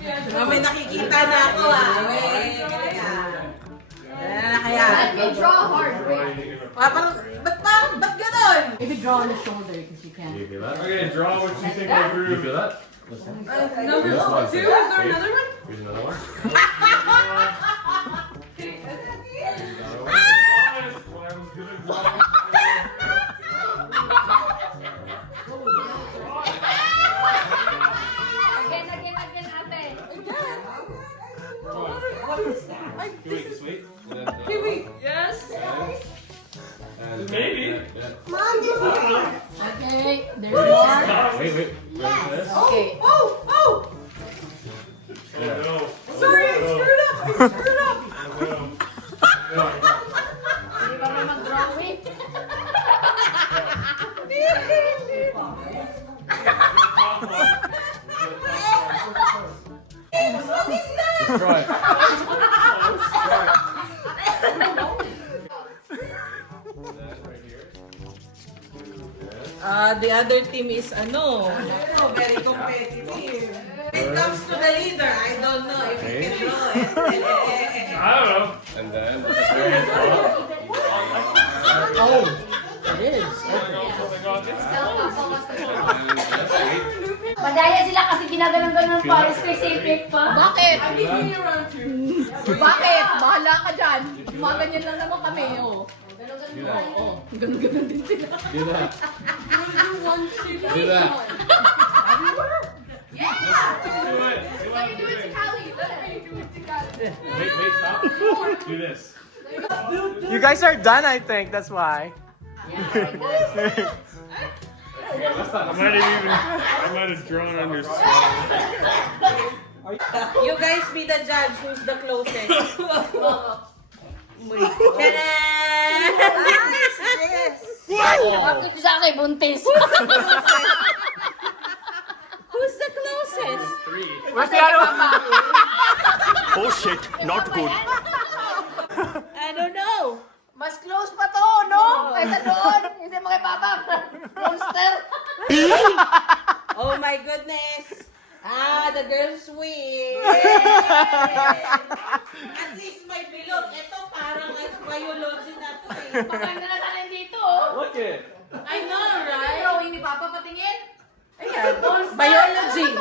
May nakikita na ako kaya. Let me draw hard. Ba't ganon? Maybe draw on the shoulder because you Do you can. feel that? Okay, draw what you think Do I you drew. feel that? Listen. Number Here's one. 2? Is there another one? Here's another one. Honest, when I was gonna draw. Again, ate. Wait, sweet. Kiwi. Yes. Maybe. Okay, there you are. Wait. Ready for this? Okay. Oh! Oh no. Sorry, I screwed up! Hindi ba may mag-drawing? Let's try it. The other team is very competitive. When it comes to the leader, I don't know if he can draw it. I don't know. And then put your hands up. Oh, it is. Madaya sila kasi ginaganon-ganon ng para specific pa. Bakit? Bakit? Bahala ka dyan. Maganyan lang naman kami, oh. Do that. Ganun-ganon din sila. Do that. Do that. Do it. Wait, stop. Do this. You guys are done, I think. That's why. I might have drawn on your spine. You guys be the judge who's the closest. Ta-da! Nice! Yes! Bakit sa akin buntis? Who's the closest? Where's the other one? Oh shit, not good. I don't know. Mas close pa to, no? Kaysa doon. Hindi makipatang. Monster. Oh my goodness! The girls win! At least may bilog. Ito parang biology na to eh. Maganda na sa dito, oh. Look it. I know, right? Drawing ni Papa patingin. Ayan. Biology.